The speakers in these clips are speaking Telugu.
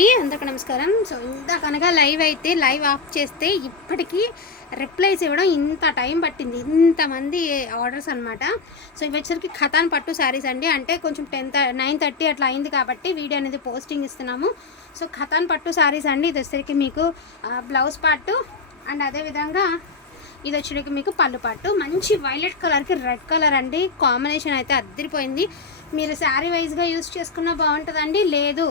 అందరికీ నమస్కారం. సో ఇందాకనగా లైవ్ ఆఫ్ చేస్తే ఇప్పటికీ రిప్లైస్ ఇవ్వడం ఇంత టైం పట్టింది, ఇంతమంది ఆర్డర్స్ అనమాట. సో ఇవి వచ్చరికి ఖతాన్ పట్టు శారీస్ అండి. అంటే కొంచెం 9:30 అట్లా అయింది కాబట్టి వీడియో అనేది పోస్టింగ్ ఇస్తున్నాము. సో ఖతాన్ పట్టు శారీస్ అండి. ఇది వచ్చరికి మీకు బ్లౌజ్ పార్టు అండ్ అదేవిధంగా ఇది వచ్చేటికి మీకు పళ్ళు పట్టు. మంచి వైలెట్ కలర్కి రెడ్ కలర్ అండి. కాంబినేషన్ అయితే అద్దరిపోయింది. మీరు శారీ వైజ్గా యూజ్ చేసుకున్నా బాగుంటుందండి. లేదు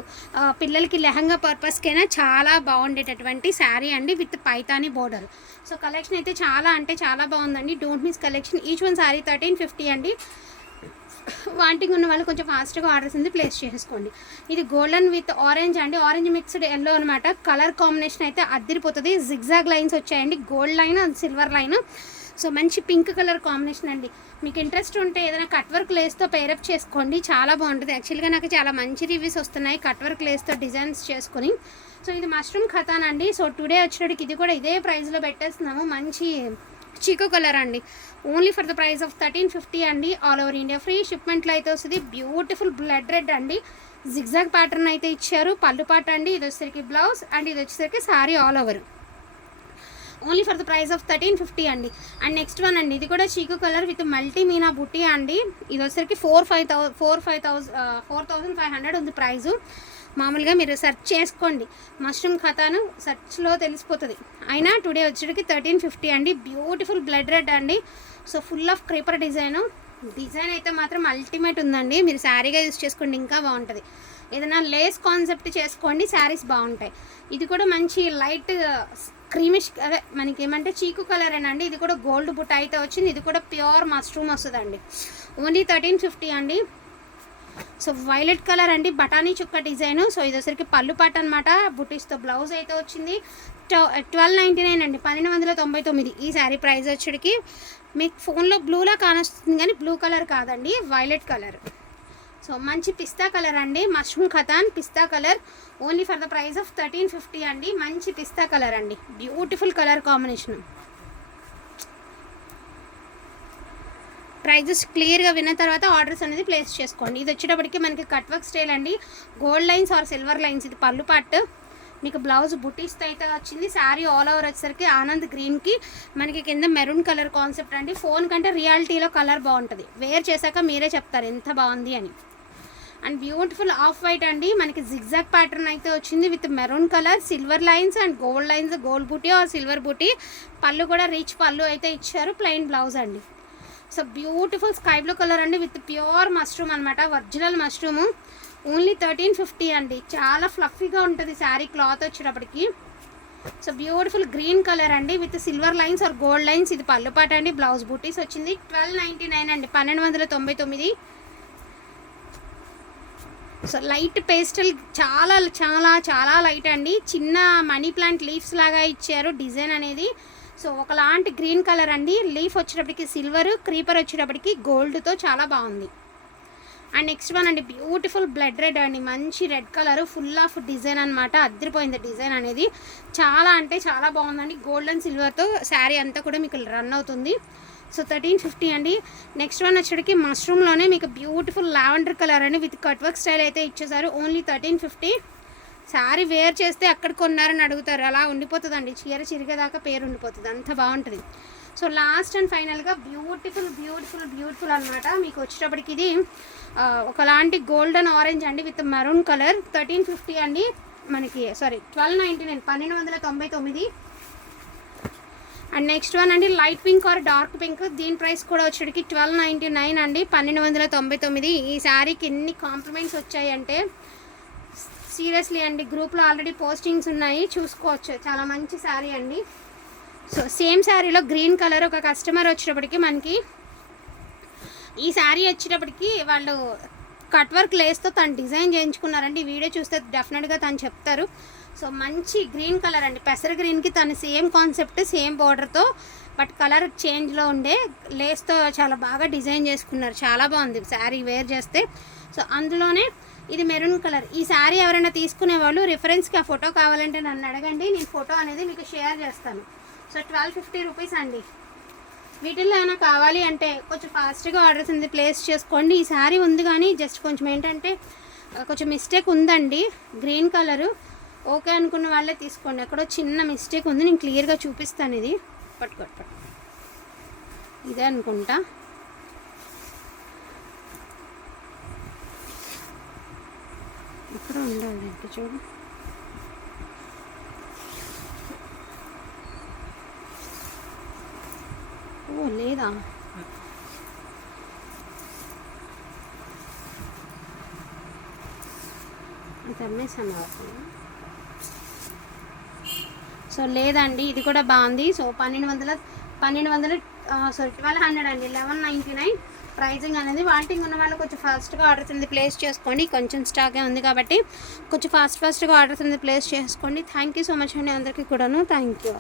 పిల్లలకి లెహంగా పర్పస్కైనా చాలా బాగుండేటటువంటి శారీ అండి with Paithani border. So collection అయితే చాలా అంటే చాలా బాగుందండి. Don't miss collection. Each one sari 1350 అండి. వాంటింగ్ ఉన్న వాళ్ళు కొంచెం ఫాస్ట్గా ఆర్డర్స్ ఉంది ప్లేస్ చేసుకోండి. ఇది గోల్డెన్ విత్ ఆరెంజ్ అండి. ఆరెంజ్ మిక్స్డ్ ఎల్లో అనమాట. కలర్ కాంబినేషన్ అయితే అద్దరిపోతుంది. జిగ్జాగ్ లైన్స్ వచ్చాయండి, gold line and silver line. So మంచి పింక్ కలర్ కాంబినేషన్ అండి. మీకు ఇంట్రెస్ట్ ఉంటే ఏదైనా కట్ వర్క్ లేస్తో పేరప్ చేసుకోండి, చాలా బాగుంటుంది. యాక్చువల్గా నాకు చాలా మంచి రివ్యూస్ వస్తున్నాయి కట్ వర్క్ లేస్తో డిజైన్స్ చేసుకుని. సో ఇది మష్రూమ్ ఖతాన్ అండి. సో టుడే వచ్చేటికి ఇది కూడా ఇదే ప్రైస్లో పెట్టేస్తున్నాము. మంచి చీకో కలర్ అండి. Only for the price of 1350 అండి. ఆల్ ఓవర్ ఇండియా ఫ్రీ షిప్మెంట్లో అయితే వస్తుంది. బ్యూటిఫుల్ బ్లడ్ రెడ్ అండి. జిగ్జాగ్ ప్యాటర్న్ అయితే ఇచ్చారు. పళ్ళు పాట అండి. ఇది వచ్చేసరికి బ్లౌజ్ అండ్ ఇది వచ్చేసరికి sari all over. Only for the price of 1350 అండి. అండ్ నెక్స్ట్ వన్ అండి. ఇది కూడా చీకు కలర్ విత్ మల్టీ మీనా బుట్టి అండి. ఇది వచ్చేసరికి 4500 ఉంది ప్రైజు. మామూలుగా మీరు సెర్చ్ చేసుకోండి, మష్రూమ్ ఖతాను సెర్చ్లో తెలిసిపోతుంది. అయినా టుడే వచ్చేటికి 1350 అండి. బ్యూటిఫుల్ బ్లడ్ రెడ్ అండి. So full of creeper design అయితే మాత్రం అల్టిమేట్ ఉందండి. మీరు శారీగా యూజ్ చేసుకోండి, ఇంకా బాగుంటుంది. ఏదైనా లేస్ కాన్సెప్ట్ చేసుకోండి, శారీస్ బాగుంటాయి. ఇది కూడా మంచి లైట్ క్రీమిష్, అదే మనకి ఏమంటే చీకు కలర్ అండి. ఇది కూడా గోల్డ్ బుట్ట అయితే వచ్చింది. ఇది కూడా ప్యూర్ మష్రూమ్ వస్తుందండి. ఓన్లీ 1350 అండి. సో వైలెట్ కలర్ అండి, బఠానీ చుక్క డిజైను. సో ఇది వచ్చరికి పళ్ళు పాట అనమాట. బుటీస్తో బ్లౌజ్ అయితే వచ్చింది. 1299 అండి, 1299 ఈ శారీ ప్రైస్ వచ్చేటికి. మీకు ఫోన్లో బ్లూలా కానొస్తుంది కానీ బ్లూ కలర్ కాదండి, వైలెట్ కలర్. సో మంచి పిస్తా కలర్ అండి. Mushroom Katan pista colour. Only for the price of 1350 అండి. మంచి పిస్తా కలర్ అండి. Beautiful colour combination. ప్రైజెస్ క్లియర్గా విన్న తర్వాత ఆర్డర్స్ అనేది ప్లేస్ చేసుకోండి. ఇది వచ్చేటప్పటికి మనకి కట్ వర్క్ స్టైల్ అండి. Gold lines are silver lines. ఇది పళ్ళు పార్ట్. మీకు బ్లౌజ్ బుటీస్తో అయితే వచ్చింది. శారీ ఆల్ ఓవర్ వచ్చేసరికి ఆనంద్ గ్రీన్కి మనకి కింద మెరూన్ కలర్ కాన్సెప్ట్ అండి. ఫోన్ కంటే రియాలిటీలో కలర్ బాగుంటుంది. వేర్ చేశాక మీరే చెప్తారు ఎంత బాగుంది అని. అండ్ బ్యూటిఫుల్ ఆఫ్ వైట్ అండి. మనకి జిగ్జాగ్ ప్యాటర్న్ అయితే వచ్చింది with maroon colour, silver lines and gold lines. Gold బూటీ ఆర్ సిల్వర్ బూటీ. పళ్ళు కూడా రిచ్ పళ్ళు అయితే ఇచ్చారు. ప్లెయిన్ బ్లౌజ్ అండి. So beautiful sky blue colour అండి విత్ ప్యూర్ మష్రూమ్ అనమాట. Original mushroom. ఓన్లీ 1350 అండి. చాలా ఫ్లఫీగా ఉంటుంది శారీ క్లాత్ వచ్చేటప్పటికి. సో బ్యూటిఫుల్ గ్రీన్ కలర్ అండి with silver lines or gold lines. ఇది పళ్ళు పాట అండి. బ్లౌజ్ బూటీస్ వచ్చింది. 1299 అండి, 1299. సో లైట్ పేస్టల్, చాలా చాలా చాలా లైట్ అండి. చిన్న మనీ ప్లాంట్ లీవ్స్ లాగా ఇచ్చారు డిజైన్ అనేది. సో ఒకలాంటి గ్రీన్ కలర్ అండి. లీఫ్ వచ్చేటప్పటికి సిల్వర్, క్రీపర్ వచ్చేటప్పటికి గోల్డ్తో చాలా బాగుంది. అండ్ నెక్స్ట్ వన్ అండి, బ్యూటిఫుల్ బ్లడ్ రెడ్ అండి. మంచి red colour, full of design అనమాట. అద్దరిపోయింది డిజైన్ అనేది. చాలా అంటే చాలా బాగుందండి. గోల్డ్ అండ్ సిల్వర్తో శారీ అంతా కూడా మీకు రన్ అవుతుంది. సో 1350 అండి. నెక్స్ట్ వన్ వచ్చేటికి మష్రూమ్లోనే మీకు బ్యూటిఫుల్ లావెండర్ కలర్ అండి విత్ కట్ వర్క్ స్టైల్ అయితే ఇచ్చేసారు. ఓన్లీ 1350. శారీ వేర్ చేస్తే అక్కడ కొన్నారని అడుగుతారు, అలా ఉండిపోతుందండి. చీర చిరిగేదాకా పేరు ఉండిపోతుంది, అంత బాగుంటుంది. సో లాస్ట్ అండ్ ఫైనల్గా బ్యూటిఫుల్ బ్యూటిఫుల్ బ్యూటిఫుల్ అనమాట. మీకు వచ్చేటప్పటికి ఇది ఒకలాంటి గోల్డెన్ ఆరెంజ్ అండి విత్ మెరూన్ కలర్. 1350 అండి మనకి. 1299, 1299. అండ్ నెక్స్ట్ వన్ అండి, light pink or dark pink. దీని ప్రైస్ కూడా వచ్చేటికి 1299 అండి, 1299. ఈ శారీకి ఎన్ని కాంప్లిమెంట్స్ వచ్చాయంటే సీరియస్లీ అండి. గ్రూప్లో ఆల్రెడీ పోస్టింగ్స్ ఉన్నాయి, చూసుకోవచ్చు. చాలా మంచి శారీ అండి. సో సేమ్ శారీలో గ్రీన్ కలర్ ఒక కస్టమర్ వచ్చేటప్పటికి మనకి ఈ శారీ వచ్చేటప్పటికి వాళ్ళు కట్ వర్క్ లేస్తో తను డిజైన్ చేయించుకున్నారండి. వీడియో చూస్తే డెఫినెట్గా తను చెప్తారు. సో మంచి గ్రీన్ కలర్ అండి. పెసర గ్రీన్కి తను సేమ్ కాన్సెప్ట్, సేమ్ బార్డర్తో, బట్ కలర్ చేంజ్లో ఉండే లేస్తో చాలా బాగా డిజైన్ చేసుకున్నారు. చాలా బాగుంది శారీ వేర్ చేస్తే. సో అందులోనే ఇది మెరూన్ కలర్. ఈ శారీ ఎవరైనా తీసుకునే వాళ్ళు రిఫరెన్స్కి ఆ ఫోటో కావాలంటే నన్ను అడగండి, నేను ఫోటో అనేది మీకు షేర్ చేస్తాను. సో 1250 రూపీస్ అండి. వీటిల్లో ఏమైనా కావాలి అంటే కొంచెం ఫాస్ట్గా ఆర్డర్స్ అనేది ప్లేస్ చేసుకోండి. ఈ శారీ ఉంది కానీ జస్ట్ కొంచెం ఏంటంటే కొంచెం మిస్టేక్ ఉందండి. గ్రీన్ కలరు ఓకే అనుకున్న వాళ్ళే తీసుకోండి. ఎక్కడో చిన్న మిస్టేక్ ఉంది, నేను క్లియర్గా చూపిస్తాను. ఇది పట్టుకోట్టు ఇదే అనుకుంటా. ఎక్కడ ఉండాలి అంటే చూడు, ఓ లేదా, ఇది అమ్మేసాను. సో లేదండి, ఇది కూడా బాగుంది. సో 1200 సారీ 1200 అండి, 1199 ప్రైజింగ్ అనేది. వాంటింగ్ ఉన్న వాళ్ళు కొంచెం ఫాస్ట్గా ఆర్డర్స్ అనేది ప్లేస్ చేసుకోండి. కొంచెం స్టాకే ఉంది కాబట్టి కొంచెం ఫాస్ట్గా ఆర్డర్స్ అనేది ప్లేస్ చేసుకోండి. థ్యాంక్ యూ సో మచ్ అండి అందరికీ కూడాను. Thank you.